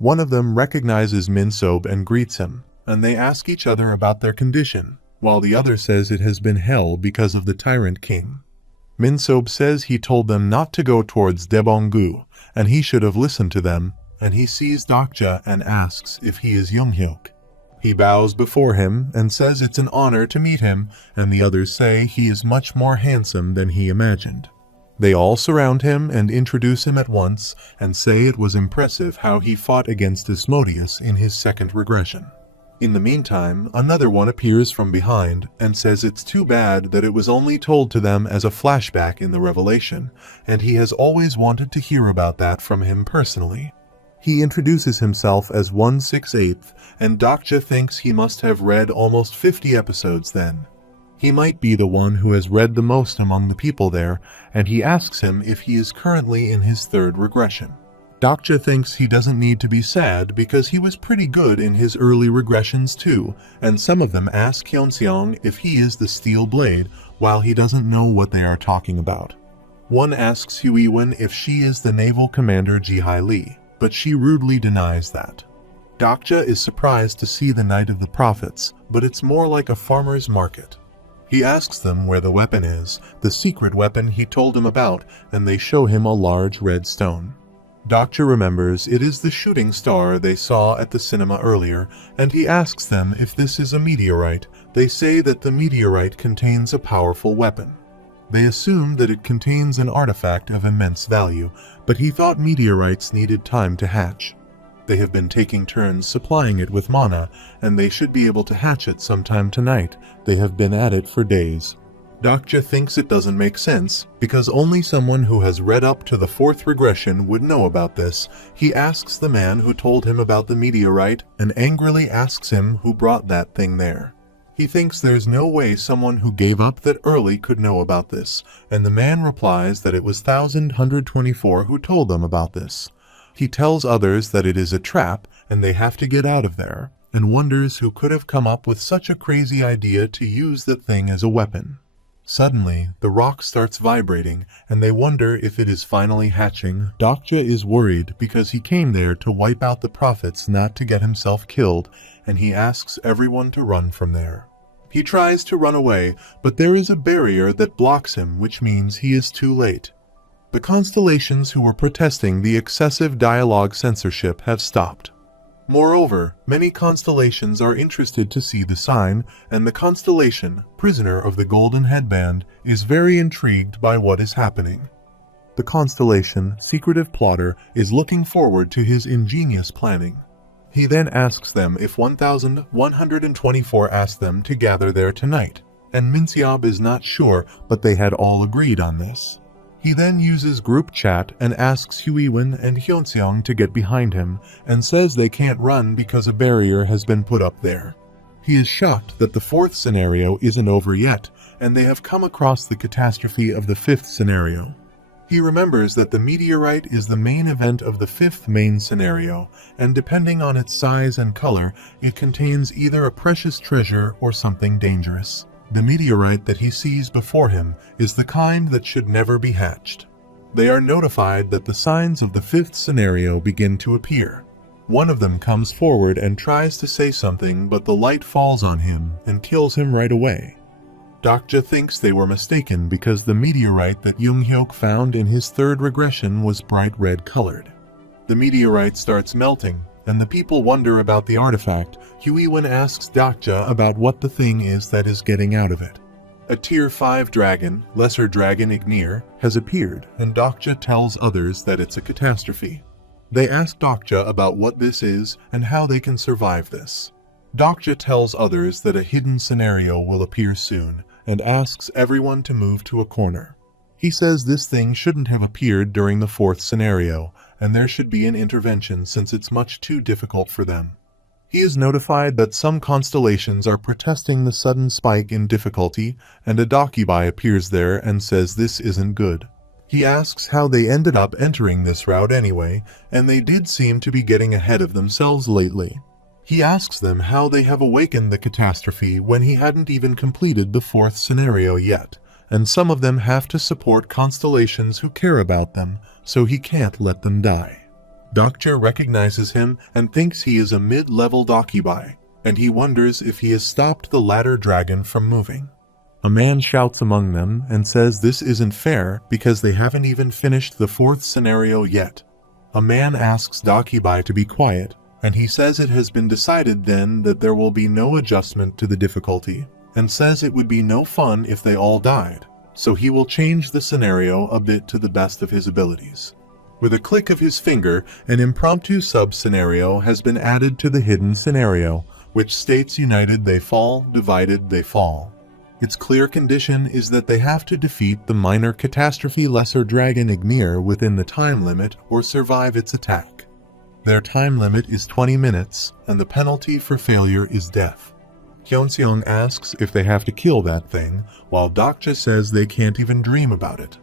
One of them recognizes Minsob and greets him, and they ask each other about their condition, while the other says it has been hell because of the Tyrant King. Minsob says he told them not to go towards Debongu, and he should have listened to them, and he sees Dokja and asks if he is Younghyuk. He bows before him and says it's an honor to meet him, and the others say he is much more handsome than he imagined. They all surround him and introduce him at once and say it was impressive how he fought against Asmodeus in his second regression. In the meantime, another one appears from behind and says it's too bad that it was only told to them as a flashback in the Revelation, and he has always wanted to hear about that from him personally. He introduces himself as 1/6/8, and Dokja thinks he must have read almost 50 episodes then. He might be the one who has read the most among the people there, and he asks him if he is currently in his third regression. Dokja thinks he doesn't need to be sad because he was pretty good in his early regressions too, and some of them ask Hyunseong if he is the Steel Blade, while he doesn't know what they are talking about. One asks Huiwen if she is the naval commander Jihai Lee, but she rudely denies that. Dokja is surprised to see the Night of the Prophets, but it's more like a farmer's market. He asks them where the weapon is, the secret weapon he told him about, and they show him a large red stone. Dokja remembers it is the shooting star they saw at the cinema earlier, and he asks them if this is a meteorite. They say that the meteorite contains a powerful weapon. They assume that it contains an artifact of immense value, but he thought meteorites needed time to hatch. They have been taking turns supplying it with mana, and they should be able to hatch it sometime tonight. They have been at it for days. Dokja thinks it doesn't make sense, because only someone who has read up to the fourth regression would know about this. He asks the man who told him about the meteorite, and angrily asks him who brought that thing there. He thinks there's no way someone who gave up that early could know about this, and the man replies that it was 1124 who told them about this. He tells others that it is a trap, and they have to get out of there, and wonders who could have come up with such a crazy idea to use the thing as a weapon. Suddenly, the rock starts vibrating, and they wonder if it is finally hatching. Dokja is worried because he came there to wipe out the prophets, not to get himself killed, and he asks everyone to run from there. He tries to run away, but there is a barrier that blocks him, which means he is too late. The constellations who were protesting the excessive dialogue censorship have stopped. Moreover, many constellations are interested to see the sign, and the constellation, prisoner of the golden headband, is very intrigued by what is happening. The constellation, secretive plotter, is looking forward to his ingenious planning. He then asks them if 1124 asked them to gather there tonight, and Minseob is not sure, but they had all agreed on this. He then uses group chat and asks Huiwen and Hyunseong to get behind him, and says they can't run because a barrier has been put up there. He is shocked that the fourth scenario isn't over yet, and they have come across the catastrophe of the fifth scenario. He remembers that the meteorite is the main event of the fifth main scenario, and depending on its size and color, it contains either a precious treasure or something dangerous. The meteorite that he sees before him is the kind that should never be hatched. They are notified that the signs of the fifth scenario begin to appear. One of them comes forward and tries to say something, but the light falls on him and kills him right away. Dokja thinks they were mistaken because the meteorite that Younghyuk found in his third regression was bright red colored. The meteorite starts melting, and the people wonder about the artifact. Huiwen asks Dokja about what the thing is that is getting out of it. A Tier 5 dragon, Lesser Dragon Ignir, has appeared, and Dokja tells others that it's a catastrophe. They ask Dokja about what this is and how they can survive this. Dokja tells others that a hidden scenario will appear soon, and asks everyone to move to a corner. He says this thing shouldn't have appeared during the fourth scenario, and there should be an intervention since it's much too difficult for them. He is notified that some constellations are protesting the sudden spike in difficulty, and a Dakibai appears there and says this isn't good. He asks how they ended up entering this route anyway, and they did seem to be getting ahead of themselves lately. He asks them how they have awakened the catastrophe when he hadn't even completed the fourth scenario yet, and some of them have to support constellations who care about them, so he can't let them die. Doctor recognizes him and thinks he is a mid-level Dakibai, and he wonders if he has stopped the ladder dragon from moving. A man shouts among them and says this isn't fair because they haven't even finished the 4th scenario yet. A man asks Dakibai to be quiet, and he says it has been decided then that there will be no adjustment to the difficulty, and says it would be no fun if they all died, so he will change the scenario a bit to the best of his abilities. With a click of his finger, an impromptu sub-scenario has been added to the hidden scenario, which states united they fall, divided they fall. Its clear condition is that they have to defeat the minor catastrophe lesser dragon Ignir within the time limit or survive its attack. Their time limit is 20 minutes, and the penalty for failure is death. Hyunseong asks if they have to kill that thing, while Dokja says they can't even dream about it.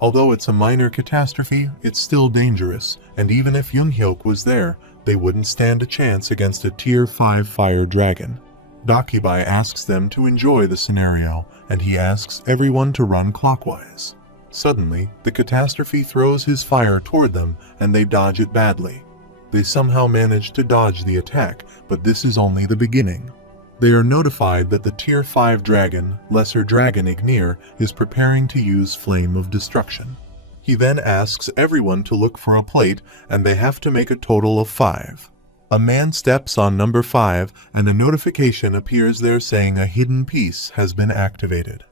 Although it's a minor catastrophe, it's still dangerous, and even if Yoonhyuk was there, they wouldn't stand a chance against a Tier 5 fire dragon. Dakibai asks them to enjoy the scenario, and he asks everyone to run clockwise. Suddenly, the catastrophe throws his fire toward them, and they dodge it badly. They somehow manage to dodge the attack, but this is only the beginning. They are notified that the Tier 5 dragon, Lesser Dragon Ignir, is preparing to use Flame of Destruction. He then asks everyone to look for a plate, and they have to make a total of 5. A man steps on number 5, and a notification appears there saying a hidden piece has been activated.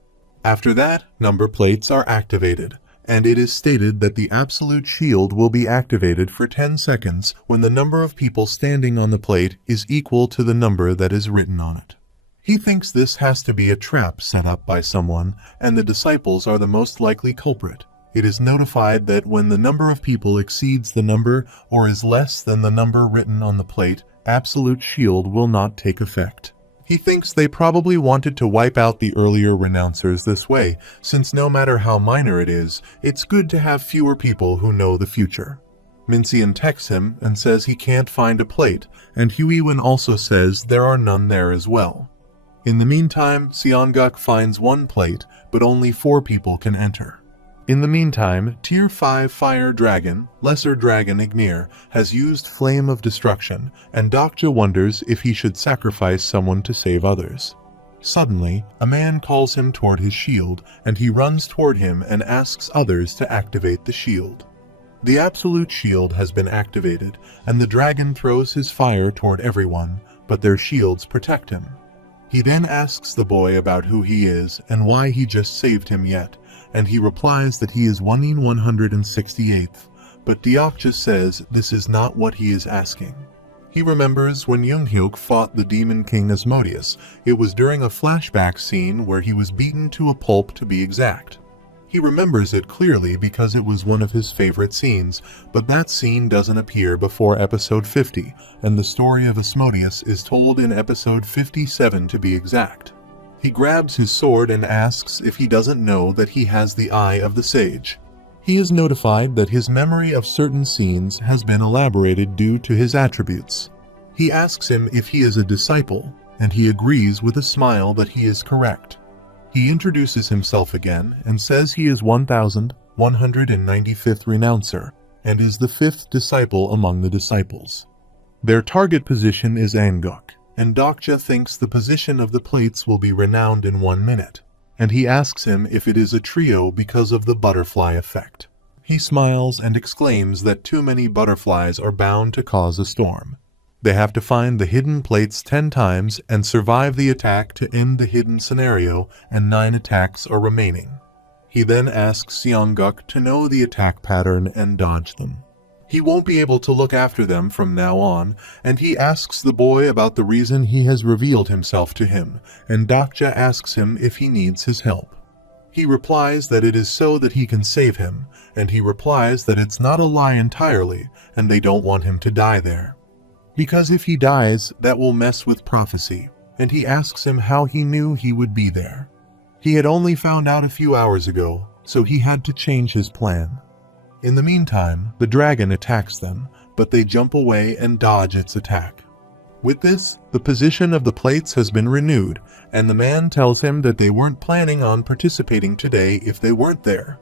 After that, number plates are activated, and it is stated that the absolute shield will be activated for 10 seconds when the number of people standing on the plate is equal to the number that is written on it. He thinks this has to be a trap set up by someone, and the disciples are the most likely culprit. It is notified that when the number of people exceeds the number or is less than the number written on the plate, absolute shield will not take effect. He thinks they probably wanted to wipe out the earlier renouncers this way, since no matter how minor it is, it's good to have fewer people who know the future. Mincian texts him and says he can't find a plate, and Huiwen also says there are none there as well. In the meantime, Seonguk finds one plate, but only 4 people can enter. In the meantime, Tier 5 Fire Dragon, Lesser Dragon Ignir, has used Flame of Destruction, and Dokja wonders if he should sacrifice someone to save others. Suddenly, a man calls him toward his shield, and he runs toward him and asks others to activate the shield. The Absolute Shield has been activated, and the dragon throws his fire toward everyone, but their shields protect him. He then asks the boy about who he is and why he just saved him yet, and he replies that he is 168th, but Deokja says this is not what he is asking. He remembers when Yoonhyuk fought the Demon King Asmodeus. It was during a flashback scene where he was beaten to a pulp to be exact. He remembers it clearly because it was one of his favorite scenes, but that scene doesn't appear before episode 50, and the story of Asmodeus is told in episode 57 to be exact. He grabs his sword and asks if he doesn't know that he has the Eye of the Sage. He is notified that his memory of certain scenes has been elaborated due to his attributes. He asks him if he is a disciple, and he agrees with a smile that he is correct. He introduces himself again and says he is 1195th Renouncer, and is the 5th disciple among the disciples. Their target position is Anguk, and Dokja thinks the position of the plates will be renowned in 1 minute, and he asks him if it is a trio because of the butterfly effect. He smiles and exclaims that too many butterflies are bound to cause a storm. They have to find the hidden plates 10 times and survive the attack to end the hidden scenario, and 9 attacks are remaining. He then asks Seonguk to know the attack pattern and dodge them. He won't be able to look after them from now on, and he asks the boy about the reason he has revealed himself to him, and Dokja asks him if he needs his help. He replies that it is so that he can save him, and he replies that it's not a lie entirely, and they don't want him to die there. Because if he dies, that will mess with prophecy, and he asks him how he knew he would be there. He had only found out a few hours ago, so he had to change his plan. In the meantime, the dragon attacks them, but they jump away and dodge its attack. With this, the position of the plates has been renewed, and the man tells him that they weren't planning on participating today if they weren't there.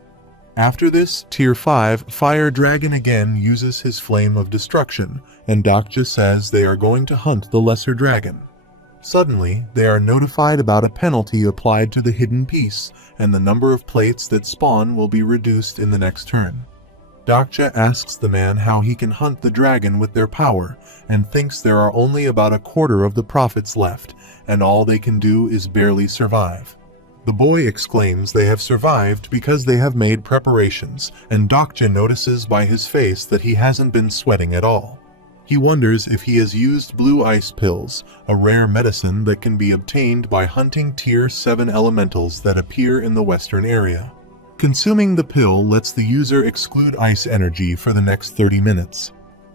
After this, Tier 5 Fire Dragon again uses his Flame of Destruction, and Dokja says they are going to hunt the Lesser Dragon. Suddenly, they are notified about a penalty applied to the hidden piece, and the number of plates that spawn will be reduced in the next turn. Dokja asks the man how he can hunt the dragon with their power, and thinks there are only about a quarter of the profits left, and all they can do is barely survive. The boy exclaims they have survived because they have made preparations, and Dokja notices by his face that he hasn't been sweating at all. He wonders if he has used blue ice pills, a rare medicine that can be obtained by hunting Tier 7 elementals that appear in the western area. Consuming the pill lets the user exclude ice energy for the next 30 minutes.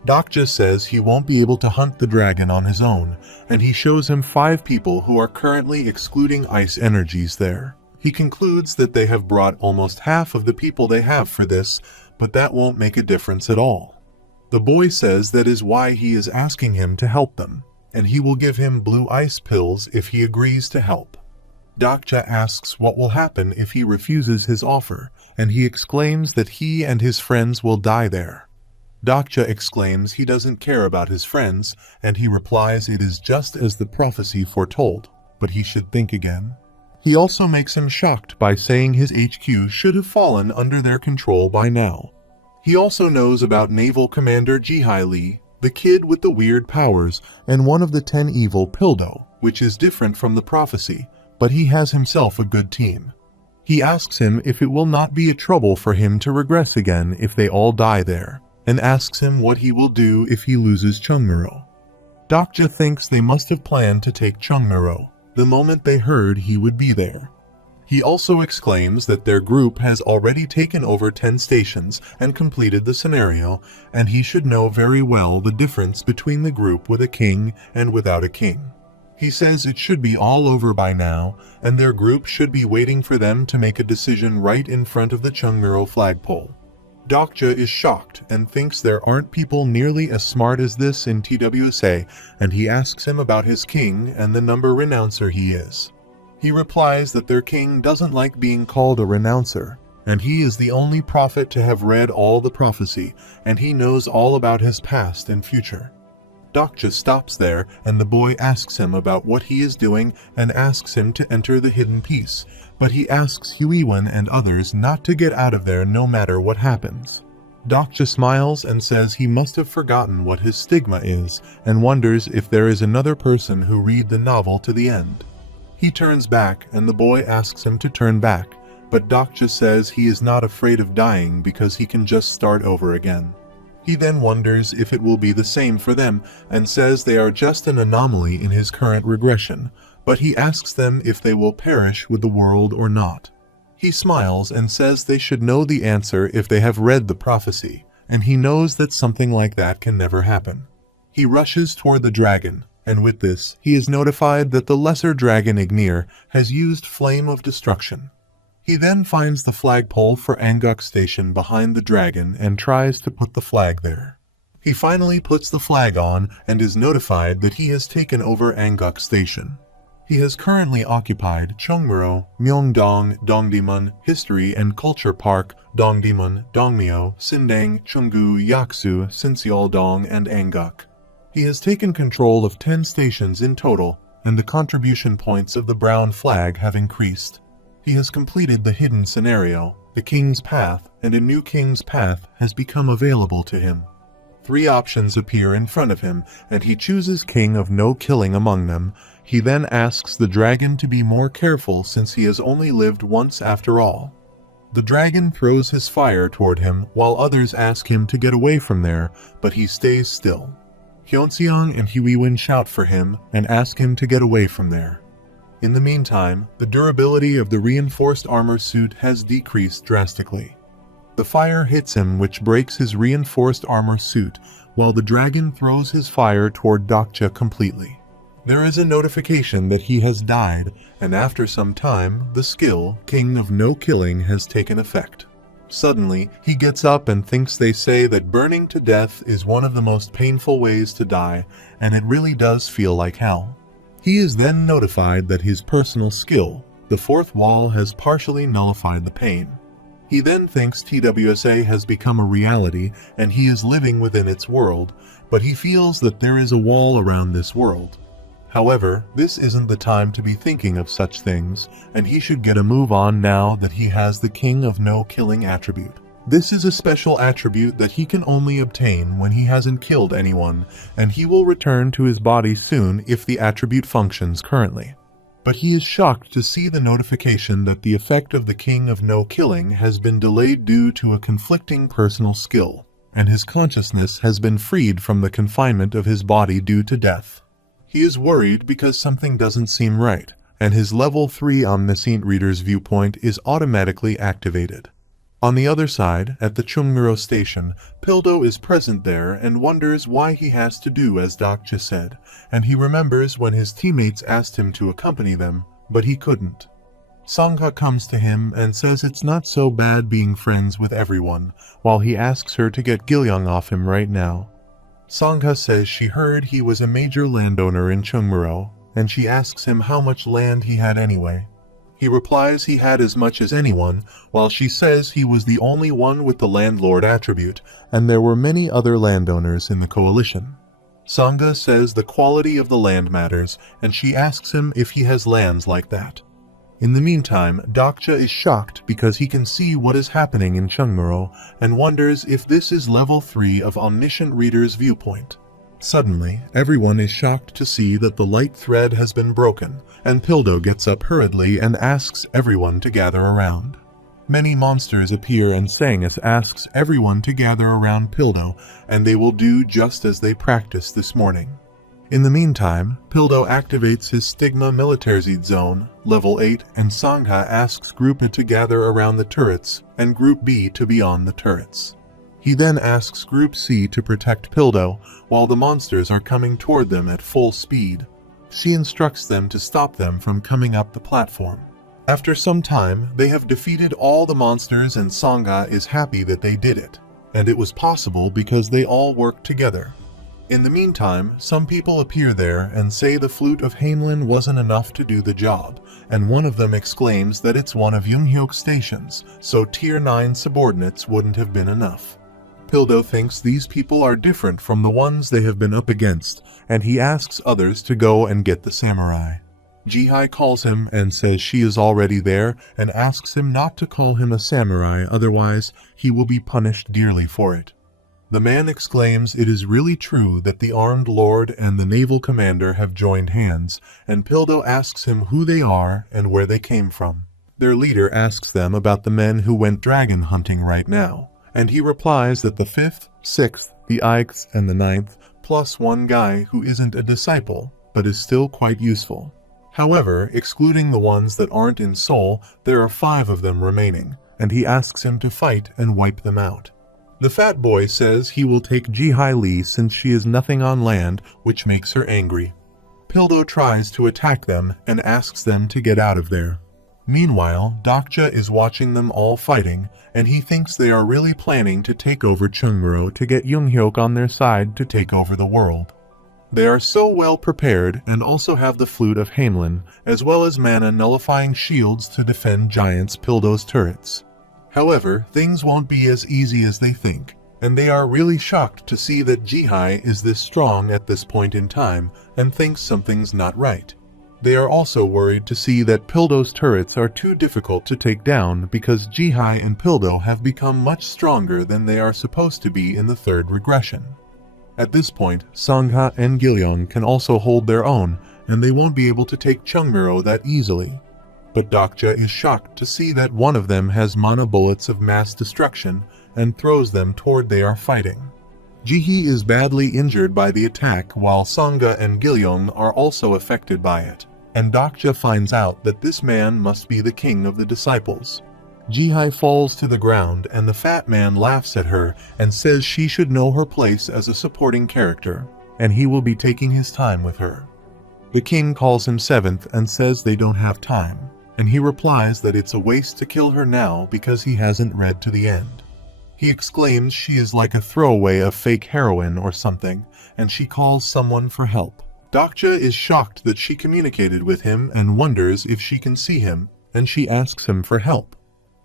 Dokja says he won't be able to hunt the dragon on his own, and he shows him 5 people who are currently excluding ice energies there. He concludes that they have brought almost half of the people they have for this, but that won't make a difference at all. The boy says that is why he is asking him to help them, and he will give him blue ice pills if he agrees to help. Dokja asks what will happen if he refuses his offer, and he exclaims that he and his friends will die there. Dokja exclaims he doesn't care about his friends, and he replies it is just as the prophecy foretold, but he should think again. He also makes him shocked by saying his HQ should have fallen under their control by now. He also knows about Naval Commander Jihai Lee, the kid with the weird powers, and one of the 10 evil Pildo, which is different from the prophecy, but he has himself a good team. He asks him if it will not be a trouble for him to regress again if they all die there, and asks him what he will do if he loses Chungmuro. Dokja thinks they must have planned to take Chungmuro the moment they heard he would be there. He also exclaims that their group has already taken over 10 stations and completed the scenario, and he should know very well the difference between the group with a king and without a king. He says it should be all over by now, and their group should be waiting for them to make a decision right in front of the Chungmuro flagpole. Dokja is shocked and thinks there aren't people nearly as smart as this in TWSA, and he asks him about his king and the number renouncer he is. He replies that their king doesn't like being called a renouncer, and he is the only prophet to have read all the prophecy, and he knows all about his past and future. Dokja stops there, and the boy asks him about what he is doing and asks him to enter the hidden piece, but he asks Huiwen and others not to get out of there no matter what happens. Dokja smiles and says he must have forgotten what his stigma is, and wonders if there is another person who read the novel to the end. He turns back, and the boy asks him to turn back, but Dokja says he is not afraid of dying because he can just start over again. He then wonders if it will be the same for them, and says they are just an anomaly in his current regression, but he asks them if they will perish with the world or not. He smiles and says they should know the answer if they have read the prophecy, and he knows that something like that can never happen. He rushes toward the dragon, and with this, he is notified that the lesser dragon Ignir has used Flame of Destruction. He then finds the flagpole for Anguk Station behind the dragon and tries to put the flag there. He finally puts the flag on and is notified that he has taken over Anguk Station. He has currently occupied Chungmuro, Myeongdong, Dongdaemun, History and Culture Park, Dongdaemun, Dongmyo, Sindang, Chunggu, Yaksu, Sinseoldong, and Anguk. He has taken control of 10 stations in total, and the contribution points of the brown flag have increased. He has completed the hidden scenario, the King's Path, and a new King's Path has become available to him. 3 options appear in front of him, and he chooses King of No Killing among them. He then asks the dragon to be more careful since he has only lived once after all. The dragon throws his fire toward him, while others ask him to get away from there, but he stays still. Hyunseong and Huiwen shout for him and ask him to get away from there. In the meantime, the durability of the reinforced armor suit has decreased drastically. The fire hits him, which breaks his reinforced armor suit, while the dragon throws his fire toward Dokja completely. There is a notification that he has died, and after some time, the skill, King of No Killing, has taken effect. Suddenly, he gets up and thinks they say that burning to death is one of the most painful ways to die, and it really does feel like hell. He is then notified that his personal skill, the 4th wall, has partially nullified the pain. He then thinks TWSA has become a reality and he is living within its world, but he feels that there is a wall around this world. However, this isn't the time to be thinking of such things, and he should get a move on now that he has the King of No Killing attribute. This is a special attribute that he can only obtain when he hasn't killed anyone, and he will return to his body soon if the attribute functions currently. But he is shocked to see the notification that the effect of the King of No Killing has been delayed due to a conflicting personal skill, and his consciousness has been freed from the confinement of his body due to death. He is worried because something doesn't seem right, and his level 3 Omniscient reader's viewpoint is automatically activated. On the other side, at the Chungmuro station, Pildo is present there and wonders why he has to do as Dokja said, and he remembers when his teammates asked him to accompany them, but he couldn't. Sangha comes to him and says it's not so bad being friends with everyone, while he asks her to get Gilyong off him right now. Sangha says she heard he was a major landowner in Chungmuro, and she asks him how much land he had anyway. He replies he had as much as anyone, while she says he was the only one with the landlord attribute, and there were many other landowners in the coalition. Sangha says the quality of the land matters, and she asks him if he has lands like that. In the meantime, Dokja is shocked because he can see what is happening in Chungmuro, and wonders if this is level 3 of Omniscient Reader's viewpoint. Suddenly, everyone is shocked to see that the light thread has been broken, and Pildo gets up hurriedly and asks everyone to gather around. Many monsters appear and Sangus asks everyone to gather around Pildo, and they will do just as they practiced this morning. In the meantime, Pildo activates his Stigma Militarized Zone, level 8, and Sangha asks Group A to gather around the turrets, and Group B to be on the turrets. He then asks Group C to protect Pildo, while the monsters are coming toward them at full speed. She instructs them to stop them from coming up the platform. After some time, they have defeated all the monsters and Sangha is happy that they did it, and it was possible because they all worked together. In the meantime, some people appear there and say the flute of Hamelin wasn't enough to do the job, and one of them exclaims that it's one of Yunghyok's stations, so Tier 9 subordinates wouldn't have been enough. Pildo thinks these people are different from the ones they have been up against, and he asks others to go and get the samurai. Jihai calls him and says she is already there and asks him not to call him a samurai, otherwise he will be punished dearly for it. The man exclaims it is really true that the armed lord and the naval commander have joined hands, and Pildo asks him who they are and where they came from. Their leader asks them about the men who went dragon hunting right now, and he replies that the 5th, 6th, the Ikes, and the 9th, plus one guy who isn't a disciple, but is still quite useful. However, excluding the ones that aren't in Seoul, there are 5 of them remaining, and he asks him to fight and wipe them out. The fat boy says he will take Jihai Lee since she is nothing on land, which makes her angry. Pildo tries to attack them and asks them to get out of there. Meanwhile, Dokja is watching them all fighting, and he thinks they are really planning to take over Chungmuro to get Yunghyok on their side to take over the world. They are so well prepared and also have the flute of Hamelin, as well as mana nullifying shields to defend Giants Pildo's turrets. However, things won't be as easy as they think, and they are really shocked to see that Jihai is this strong at this point in time and thinks something's not right. They are also worried to see that Pildo's turrets are too difficult to take down because Jihai and Pildo have become much stronger than they are supposed to be in the 3rd regression. At this point, Sangha and Gilyong can also hold their own, and they won't be able to take Chungmuro that easily. But Dokja is shocked to see that one of them has mana bullets of mass destruction and throws them toward they are fighting. Jihi is badly injured by the attack while Sangha and Gilyong are also affected by it, and Dokja finds out that this man must be the king of the disciples. Jihai falls to the ground and the fat man laughs at her and says she should know her place as a supporting character, and he will be taking his time with her. The king calls him 7th and says they don't have time, and he replies that it's a waste to kill her now because he hasn't read to the end. He exclaims she is like a throwaway of fake heroin or something, and she calls someone for help. Dokja is shocked that she communicated with him and wonders if she can see him, and she asks him for help.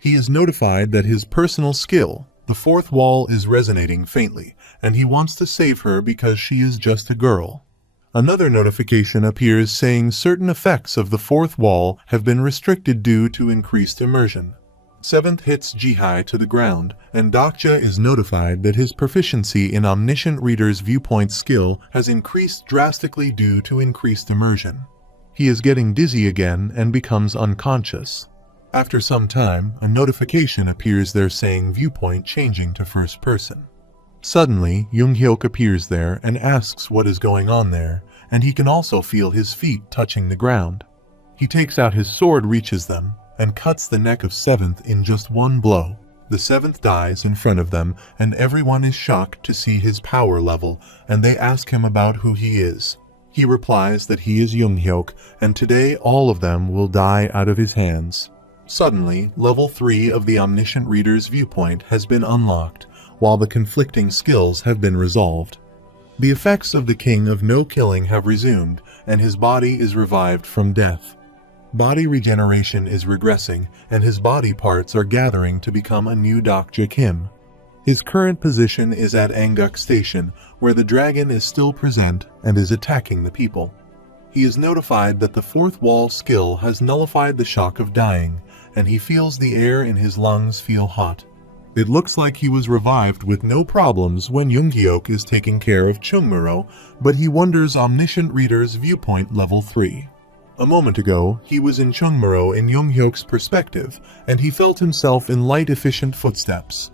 He is notified that his personal skill, the fourth wall, is resonating faintly, and he wants to save her because she is just a girl. Another notification appears saying certain effects of the fourth wall have been restricted due to increased immersion. Seventh hits Jihai to the ground, and Dokja is notified that his proficiency in Omniscient Reader's Viewpoint skill has increased drastically due to increased immersion. He is getting dizzy again and becomes unconscious. After some time, a notification appears there saying viewpoint changing to first person. Suddenly, Junghyuk appears there and asks what is going on there, and he can also feel his feet touching the ground. He takes out his sword, reaches them, and cuts the neck of Seventh in just one blow. The Seventh dies in front of them, and everyone is shocked to see his power level, and they ask him about who he is. He replies that he is Junghyuk, and today all of them will die out of his hands. Suddenly, level 3 of the Omniscient Reader's Viewpoint has been unlocked, while the conflicting skills have been resolved. The effects of the King of No Killing have resumed, and his body is revived from death. Body regeneration is regressing, and his body parts are gathering to become a new Dokja Kim. His current position is at Anguk Station, where the dragon is still present and is attacking the people. He is notified that the fourth wall skill has nullified the shock of dying, and he feels the air in his lungs feel hot. It looks like he was revived with no problems when Junghyuk is taking care of Chungmuro, but he wonders Omniscient Reader's Viewpoint level 3. A moment ago, he was in Chungmuro in Junghyuk's perspective, and he felt himself in light efficient footsteps.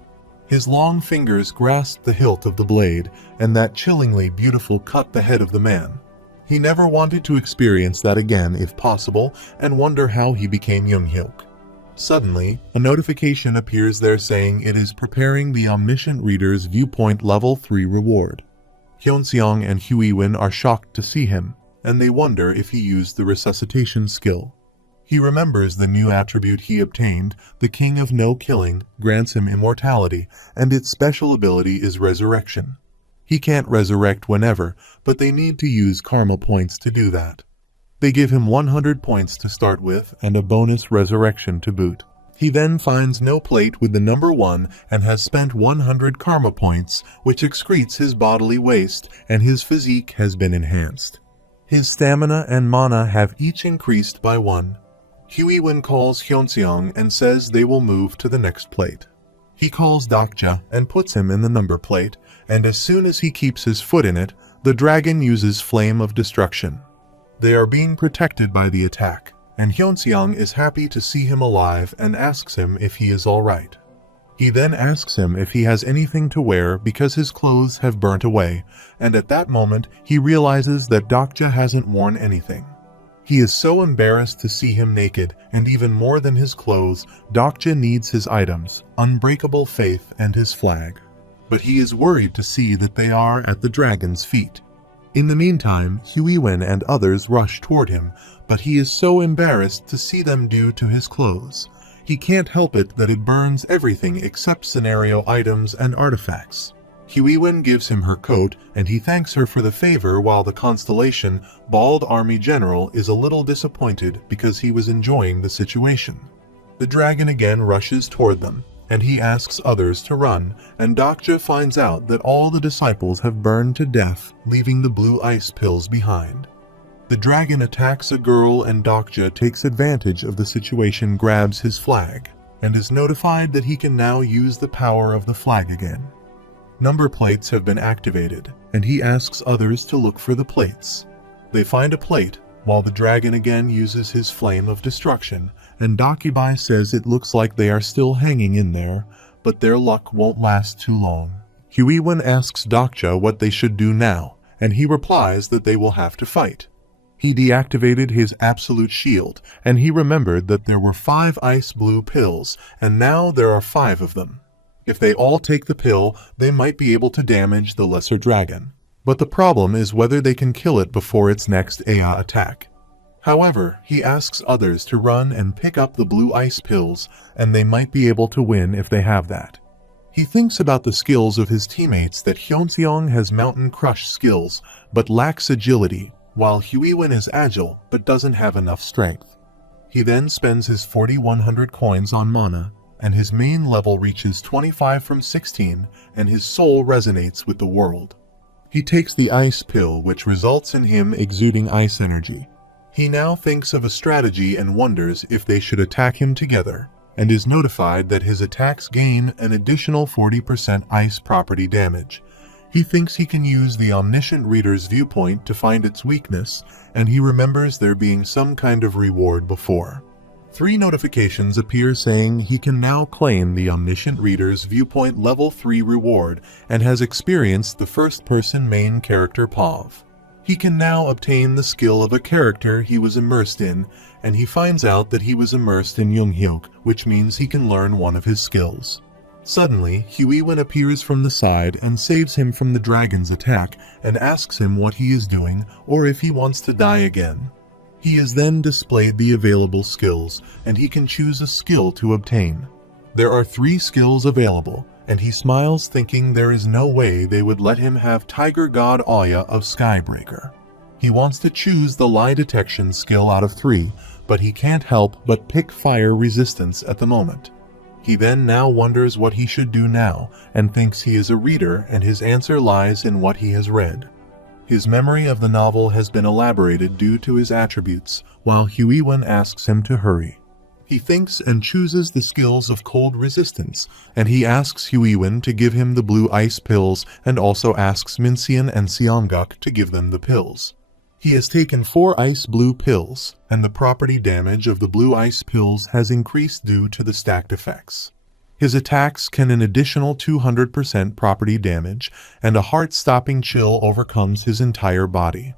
His long fingers grasped the hilt of the blade, and that chillingly beautiful cut the head of the man. He never wanted to experience that again if possible, and wonder how he became Junghyuk. Suddenly, a notification appears there saying it is preparing the Omniscient Reader's Viewpoint level 3 reward. Hyunseong and Huiwen are shocked to see him, and they wonder if he used the resuscitation skill. He remembers the new attribute he obtained, the King of No Killing, grants him immortality, and its special ability is resurrection. He can't resurrect whenever, but they need to use karma points to do that. They give him 100 points to start with and a bonus resurrection to boot. He then finds no plate with the number 1 and has spent 100 karma points, which excretes his bodily waste, and his physique has been enhanced. His stamina and mana have each increased by 1. Huiwen calls Hyunseong and says they will move to the next plate. He calls Dokja and puts him in the number plate, and as soon as he keeps his foot in it, the dragon uses Flame of Destruction. They are being protected by the attack, and Hyunseong is happy to see him alive and asks him if he is alright. He then asks him if he has anything to wear because his clothes have burnt away, and at that moment he realizes that Dokja hasn't worn anything. He is so embarrassed to see him naked, and even more than his clothes, Dokja needs his items, Unbreakable Faith and his flag. But he is worried to see that they are at the dragon's feet. In the meantime, Huiwen and others rush toward him, but he is so embarrassed to see them due to his clothes. He can't help it that it burns everything except scenario items and artifacts. Huiwen gives him her coat, and he thanks her for the favor, while the Constellation, bald army general, is a little disappointed because he was enjoying the situation. The dragon again rushes toward them, and he asks others to run, and Dokja finds out that all the disciples have burned to death, leaving the blue ice pills behind. The dragon attacks a girl, and Dokja takes advantage of the situation, grabs his flag, and is notified that he can now use the power of the flag again. Number plates have been activated, and he asks others to look for the plates. They find a plate, while the dragon again uses his Flame of Destruction, and Dakibai says it looks like they are still hanging in there, but their luck won't last too long. Huiwen asks Dokja what they should do now, and he replies that they will have to fight. He deactivated his absolute shield, and he remembered that there were 5 ice blue pills, and now there are 5 of them. If they all take the pill, they might be able to damage the lesser dragon. But the problem is whether they can kill it before its next Ea attack. However, he asks others to run and pick up the blue ice pills, and they might be able to win if they have that. He thinks about the skills of his teammates, that Hyunseong has Mountain Crush skills, but lacks agility, while Huiwen is agile, but doesn't have enough strength. He then spends his 4,100 coins on mana, and his main level reaches 25 from 16, and his soul resonates with the world. He takes the ice pill, which results in him exuding ice energy. He now thinks of a strategy and wonders if they should attack him together, and is notified that his attacks gain an additional 40% ice property damage. He thinks he can use the omniscient reader's viewpoint to find its weakness, and he remembers there being some kind of reward before. 3 notifications appear saying he can now claim the omniscient reader's viewpoint level 3 reward and has experienced the first-person main character POV. He can now obtain the skill of a character he was immersed in, and he finds out that he was immersed in Younghyuk, which means he can learn one of his skills. Suddenly, Huiwen appears from the side and saves him from the dragon's attack and asks him what he is doing or if he wants to die again. He is then displayed the available skills, and he can choose a skill to obtain. There are 3 skills available, and he smiles thinking there is no way they would let him have Tiger God Aya of Skybreaker. He wants to choose the lie detection skill out of 3, but he can't help but pick fire resistance at the moment. He then now wonders what he should do now, and thinks he is a reader and his answer lies in what he has read. His memory of the novel has been elaborated due to his attributes, while Huiwen asks him to hurry. He thinks and chooses the skills of cold resistance, and he asks Huiwen to give him the blue ice pills and also asks Minseon and Seongguk to give them the pills. He has taken 4 ice blue pills, and the property damage of the blue ice pills has increased due to the stacked effects. His attacks can an additional 200% property damage, and a heart-stopping chill overcomes his entire body.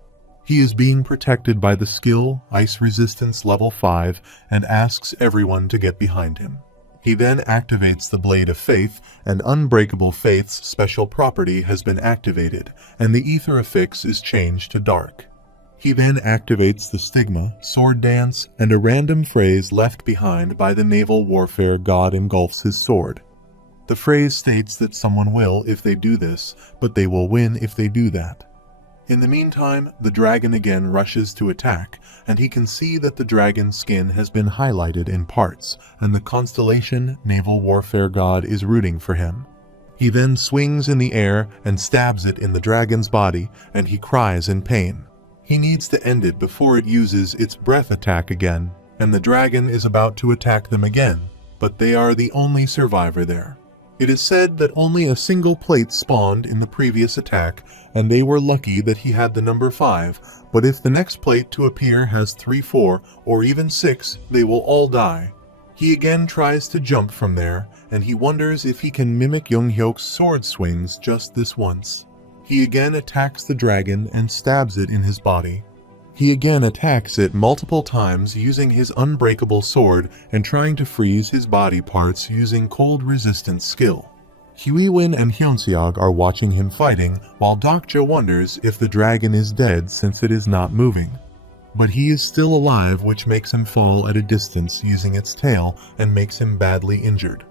He is being protected by the skill Ice Resistance level 5 and asks everyone to get behind him. He then activates the Blade of Faith, and Unbreakable Faith's special property has been activated, and the Ether Affix is changed to dark. He then activates the Stigma, Sword Dance, and a random phrase left behind by the naval warfare god engulfs his sword. The phrase states that someone will if they do this, but they will win if they do that. In the meantime, the dragon again rushes to attack, and he can see that the dragon's skin has been highlighted in parts, and the Constellation, naval warfare god, is rooting for him. He then swings in the air and stabs it in the dragon's body, and he cries in pain. He needs to end it before it uses its breath attack again, and the dragon is about to attack them again, but they are the only survivor there. It is said that only a single plate spawned in the previous attack, and they were lucky that he had the number 5, but if the next plate to appear has 3, 4, or even 6, they will all die. He again tries to jump from there, and he wonders if he can mimic Younghyuk's sword swings just this once. He again attacks the dragon and stabs it in his body. He again attacks it multiple times using his unbreakable sword and trying to freeze his body parts using cold resistance skill. Huiwen and Hyunseog are watching him fighting, while Dokja wonders if the dragon is dead since it is not moving. But he is still alive, which makes him fall at a distance using its tail and makes him badly injured.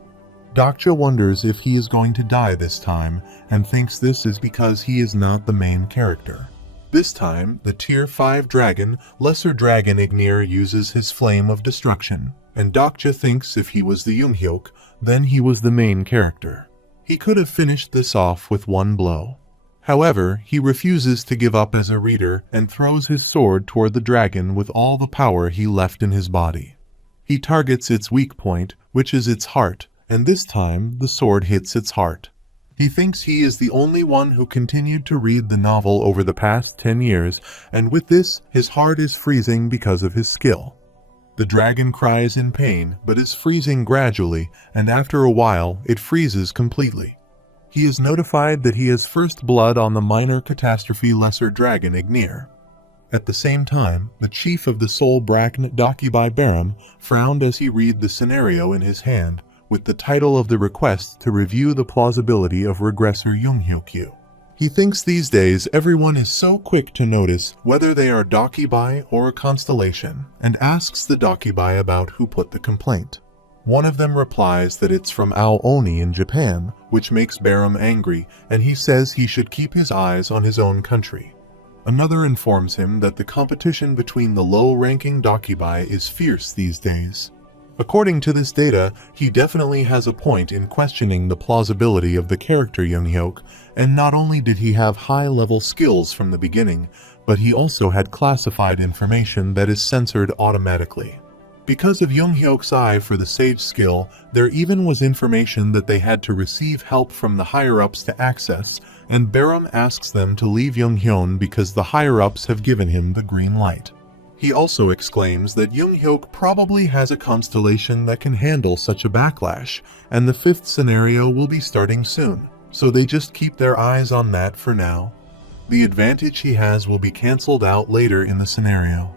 Dokja wonders if he is going to die this time and thinks this is because he is not the main character. This time, the Tier 5 dragon, Lesser Dragon Ignir, uses his Flame of Destruction, and Dokja thinks if he was the Younghyuk, then he was the main character. He could have finished this off with one blow. However, he refuses to give up as a reader and throws his sword toward the dragon with all the power he left in his body. He targets its weak point, which is its heart, and this time the sword hits its heart. He thinks he is the only one who continued to read the novel over the past 10 years, and with this, his heart is freezing because of his skill. The dragon cries in pain, but is freezing gradually, and after a while, it freezes completely. He is notified that he has first blood on the minor catastrophe Lesser Dragon Ignir. At the same time, the chief of the Soul Brakn Dokibai Baram frowned as he read the scenario in his hand, with the title of the request to review the plausibility of regressor Younghyuk. He thinks these days everyone is so quick to notice whether they are Dokibai or a constellation, and asks the Dokibai about who put the complaint. One of them replies that it's from Ao-Oni in Japan, which makes Baram angry, and he says he should keep his eyes on his own country. Another informs him that the competition between the low-ranking Dokibai is fierce these days. According to this data, he definitely has a point in questioning the plausibility of the character Young-hyuk, and not only did he have high-level skills from the beginning, but he also had classified information that is censored automatically. Because of Young-hyuk's eye for the Sage skill, there even was information that they had to receive help from the higher-ups to access, and Barum asks them to leave Young-hyun because the higher-ups have given him the green light. He also exclaims that Young-hyuk probably has a constellation that can handle such a backlash, and the 5th scenario will be starting soon, so they just keep their eyes on that for now. The advantage he has will be cancelled out later in the scenario.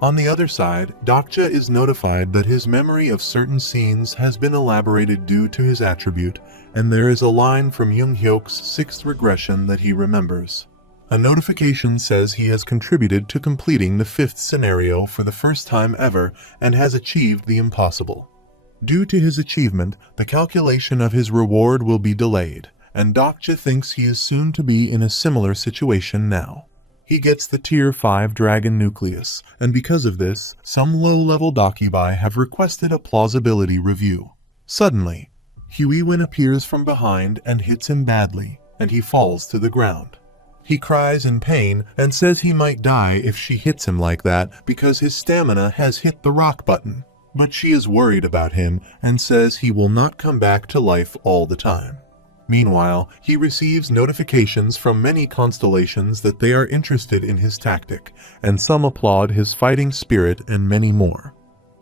On the other side, Dokja is notified that his memory of certain scenes has been elaborated due to his attribute, and there is a line from Young-hyuk's 6th regression that he remembers. A notification says he has contributed to completing the 5th scenario for the first time ever and has achieved the impossible. Due to his achievement, the calculation of his reward will be delayed, and Dokja thinks he is soon to be in a similar situation now. He gets the Tier 5 Dragon Nucleus, and because of this, some low-level Dakibai have requested a plausibility review. Suddenly, Huiwen appears from behind and hits him badly, and he falls to the ground. He cries in pain and says he might die if she hits him like that because his stamina has hit the rock button, but she is worried about him and says he will not come back to life all the time. Meanwhile, he receives notifications from many constellations that they are interested in his tactic, and some applaud his fighting spirit and many more.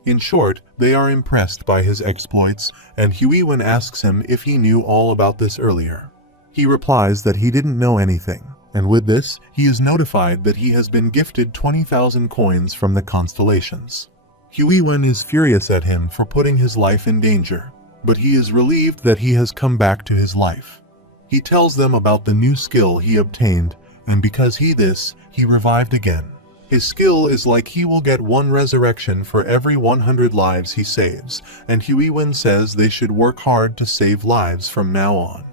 In short, they are impressed by his exploits, and Huiwen asks him if he knew all about this earlier. He replies that he didn't know anything, and with this, he is notified that he has been gifted 20,000 coins from the constellations. Huiwen is furious at him for putting his life in danger, but he is relieved that he has come back to his life. He tells them about the new skill he obtained, and because he revived again. His skill is like he will get 1 resurrection for every 100 lives he saves, and Huiwen says they should work hard to save lives from now on.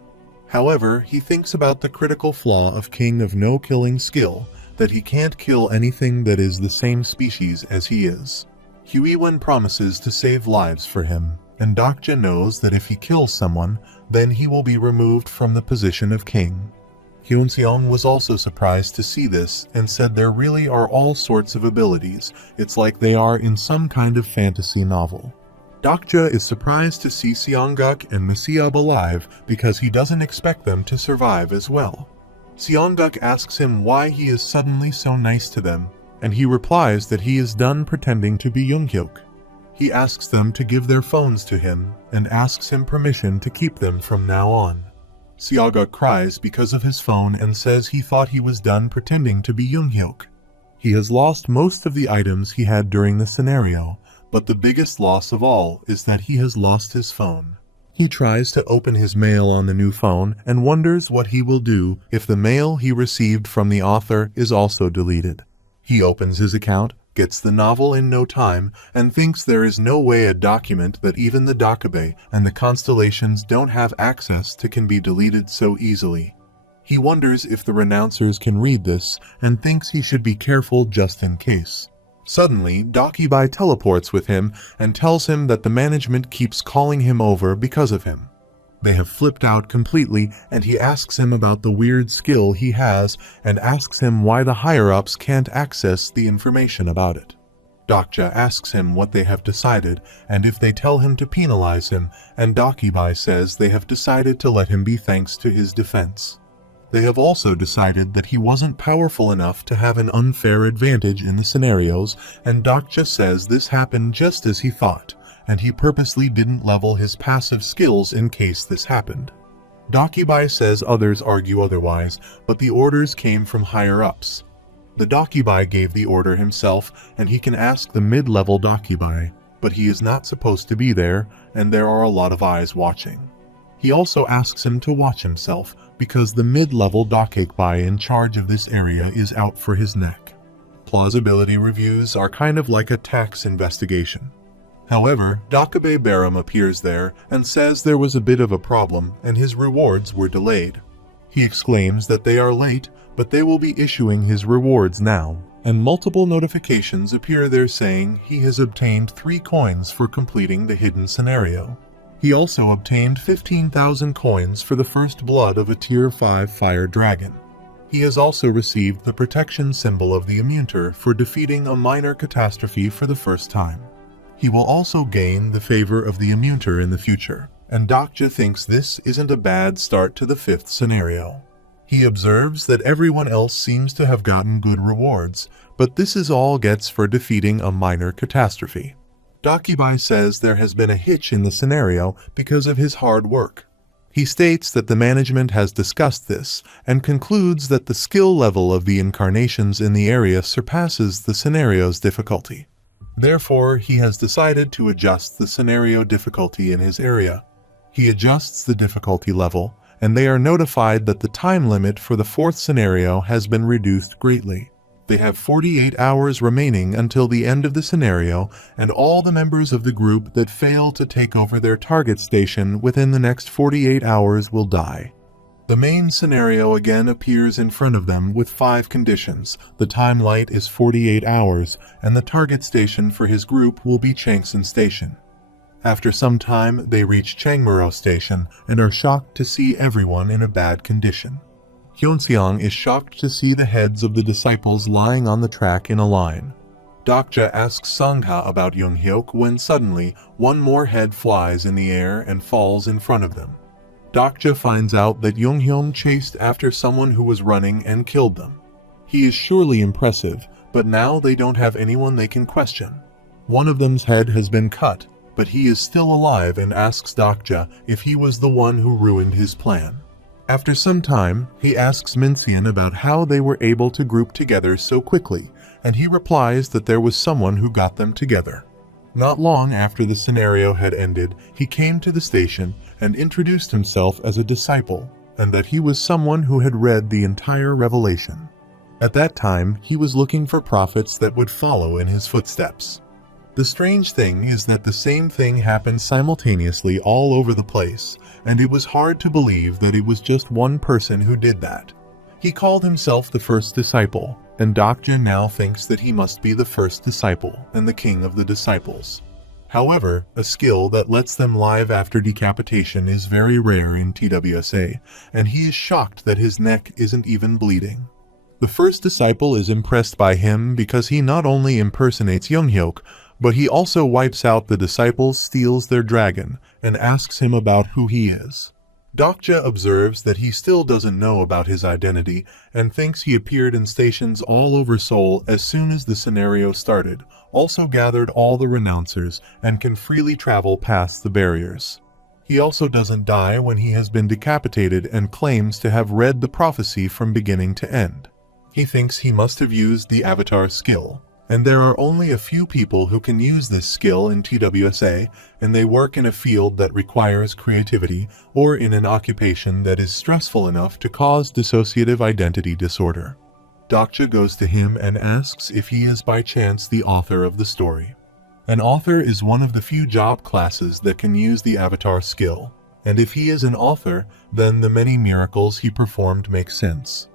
However, he thinks about the critical flaw of King of No Killing skill, that he can't kill anything that is the same species as he is. Huiwen promises to save lives for him, and Dokja knows that if he kills someone, then he will be removed from the position of king. Hyunseong was also surprised to see this and said there really are all sorts of abilities. It's like they are in some kind of fantasy novel. Dokja is surprised to see Seongguk and Masiab alive because he doesn't expect them to survive as well. Seongguk asks him why he is suddenly so nice to them, and he replies that he is done pretending to be Young-hyuk. He asks them to give their phones to him and asks him permission to keep them from now on. Seongguk cries because of his phone and says he thought he was done pretending to be Young-hyuk. He has lost most of the items he had during the scenario, but the biggest loss of all is that he has lost his phone. He tries to open his mail on the new phone and wonders what he will do if the mail he received from the author is also deleted. He opens his account, gets the novel in no time, and thinks there is no way a document that even the Dakabe and the constellations don't have access to can be deleted so easily. He wonders if the renouncers can read this and thinks he should be careful just in case. Suddenly, Dakibai teleports with him and tells him that the management keeps calling him over because of him. They have flipped out completely, and he asks him about the weird skill he has and asks him why the higher-ups can't access the information about it. Dokja asks him what they have decided and if they tell him to penalize him, and Dakibai says they have decided to let him be thanks to his defense. They have also decided that he wasn't powerful enough to have an unfair advantage in the scenarios, and Dokja says this happened just as he thought, and he purposely didn't level his passive skills in case this happened. Dakibai says others argue otherwise, but the orders came from higher-ups. The Dakibai gave the order himself, and he can ask the mid-level Dakibai, but he is not supposed to be there, and there are a lot of eyes watching. He also asks him to watch himself, because the mid-level Dakibai in charge of this area is out for his neck. Plausibility reviews are kind of like a tax investigation. However, Dakabe Barum appears there and says there was a bit of a problem and his rewards were delayed. He exclaims that they are late, but they will be issuing his rewards now. and multiple notifications appear there saying he has obtained 3 coins for completing the hidden scenario. He also obtained 15,000 coins for the first blood of a Tier 5 fire dragon. He has also received the protection symbol of the Immunter for defeating a minor catastrophe for the first time. He will also gain the favor of the Immunter in the future, and Dokja thinks this isn't a bad start to the 5th scenario. He observes that everyone else seems to have gotten good rewards, but this is all gets for defeating a minor catastrophe. Dakibai says there has been a hitch in the scenario because of his hard work. He states that the management has discussed this and concludes that the skill level of the incarnations in the area surpasses the scenario's difficulty. Therefore, he has decided to adjust the scenario difficulty in his area. He adjusts the difficulty level, and they are notified that the time limit for the 4th scenario has been reduced greatly. They have 48 hours remaining until the end of the scenario, and all the members of the group that fail to take over their target station within the next 48 hours will die. The main scenario again appears in front of them with 5 conditions. The time light is 48 hours, and the target station for his group will be Changsan Station. After some time, they reach Changmuro Station and are shocked to see everyone in a bad condition. Hyunseong is shocked to see the heads of the disciples lying on the track in a line. Dokja asks Sangha about Younghyuk when suddenly one more head flies in the air and falls in front of them. Dokja finds out that Younghyun chased after someone who was running and killed them. He is surely impressive, but now they don't have anyone they can question. One of them's head has been cut, but he is still alive and asks Dokja if he was the one who ruined his plan. After some time, he asks Minseon about how they were able to group together so quickly, and he replies that there was someone who got them together. Not long after the scenario had ended, he came to the station and introduced himself as a disciple, and that he was someone who had read the entire revelation. At that time, he was looking for prophets that would follow in his footsteps. The strange thing is that the same thing happened simultaneously all over the place, and it was hard to believe that it was just one person who did that. He called himself the first disciple, and Dokja now thinks that he must be the first disciple and the king of the disciples. However, a skill that lets them live after decapitation is very rare in TWSA, and he is shocked that his neck isn't even bleeding. The first disciple is impressed by him because he not only impersonates Younghyuk, but he also wipes out the disciples, steals their dragon, and asks him about who he is. Dokja observes that he still doesn't know about his identity and thinks he appeared in stations all over Seoul as soon as the scenario started, also gathered all the renouncers, and can freely travel past the barriers. He also doesn't die when he has been decapitated and claims to have read the prophecy from beginning to end. He thinks he must have used the avatar skill, and there are only a few people who can use this skill in TWSA, and they work in a field that requires creativity or in an occupation that is stressful enough to cause dissociative identity disorder. Dokja goes to him and asks if he is by chance the author of the story. An author is one of the few job classes that can use the avatar skill, and if he is an author, then the many miracles he performed make sense.